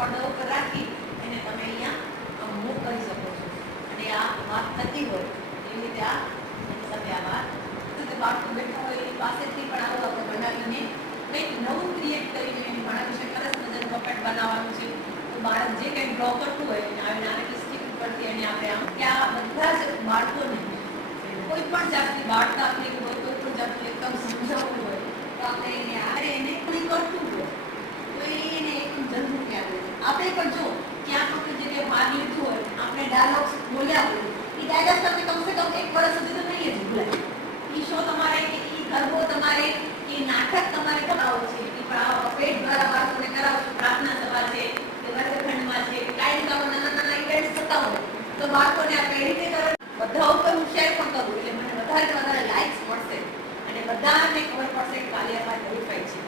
પડદો ઉપર રાખી અને તમે અહીંયા મૂવ કરી શકો છો અને આ વાત થતી હોય એવી રીતે આ તમે આ વાત બાળકો બેઠા હોય એની પાસેથી પણ આવું આપણે બનાવીને કંઈક નવું ક્રિએટ કરીને એની મારા વિશે સરસ મજાનું રોકેટ બનાવવાનું છે. તો બાળક જે કંઈ ડ્રો કરતું હોય એને આવી નાની સ્ટીક ઉપરથી એને આપણે આમ કે આ બધા જ બાળકોને કોઈ પણ જાતની વાર્તા આપણી હોય કોઈ પણ જાતનું એકદમ સમજાવવું હોય તો આપણે એને કોઈ કરતું હોય તો એને એકદમ જલ્દી યાદ રહે. આપણે પણ જો ક્યાંક આપણે જગ્યાએ ભાગ લીધું હોય આપણે ડાયલોગ્સ બોલ્યા હોય એ ડાયલોગ્સ તમને કમસે કમ 1 વર્ષ સુધી તો નહીં જ ભૂલાય. એ શો તમારે કે એ ગરબો તમારે કે નાટક તમારે કરાવવું છે એ પણ પેટ દ્વારા બાળકોને કરાવો છો. પ્રાર્થના સભા છે કે વર્ગખંડમાં છે કાંઈ નાના નાના ઇવેન્ટ્સ થતા હોય તો બાળકોને આપણે એ રીતે કરો બધા ઉપર હું શેર પણ કરું એટલે મને વધારે લાઇક્સ મળશે અને બધાને ખબર પડશે કે કાલે અમારે હરીફાઈ છે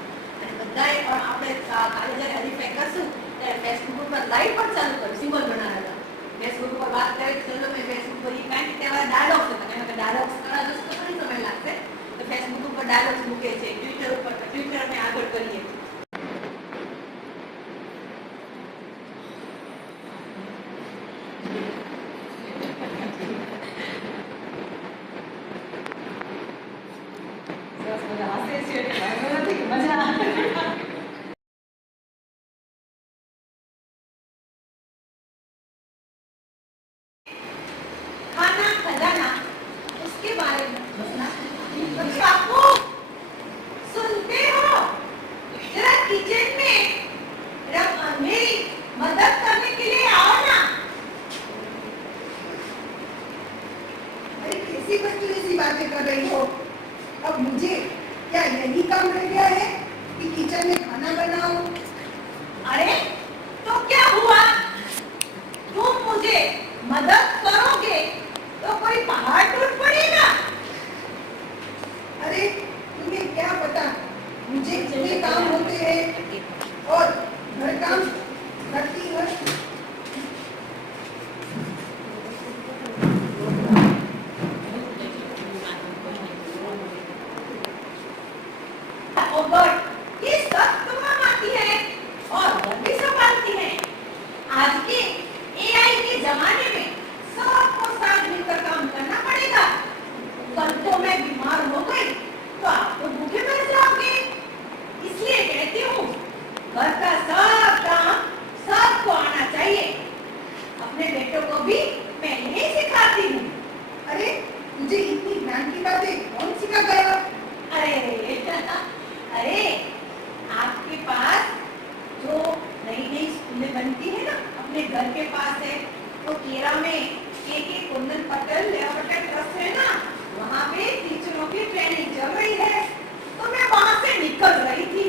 અને બધાએ પણ આપણે કાલે જ્યારે હરીફાઈ કરશું ત્યારે ફેસબુક ઉપર લાઈવ પણ ચાલુ કર્યું સિમ્બોલ બનાવેલા ફેસબુક ઉપર વાત કરે કે ચલો મેં ફેસબુક પર એ કાંઈ તેવા ડાયલોગ્સ હતા કારણ કે ડાયલોગ્સ કરવા જશે તો ઘણી સમય લાગશે તો ફેસબુક ઉપર ડાયલોગ્સ મૂકે છે ટ્વિટર ઉપર ટ્વિટર અમે આગળ કરીએ कर रही हो. अब मुझे क्या यही काम रह गया है कि किचन में खाना बनाओ? अरे तो क्या हुआ? तुम मुझे मदद करोगे तो कोई पहाड़ टूट पड़ेगा? अरे तुम्हें क्या पता मुझे कितने काम होते हैं और घर काम करती है. ये सब तो काम आती है और घर भी संभालती है. आज के एआई के जमाने में सबको साथ मिलकर काम करना पड़ेगा. कल तो मैं बीमार हो गई तो आप तो भूखे मर जाओगे. इसलिए कहती हूँ घर का सब काम सबको आना चाहिए. अपने बेटों को भी मैं यही सिखाती हूँ. अरे तुझे इतनी ज्ञान की बातें कौन सिखा गया? अरे आपके पास जो नई नई स्कूलें बनती है ना अपने घर के पास है तो केरा में के कुंदन पटेल ट्रस्ट है ना वहाँ पे टीचरों की ट्रेनिंग चल रही है. तो मैं वहाँ से निकल रही थी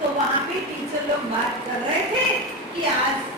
तो वहाँ पे टीचर लोग बात कर रहे थे कि आज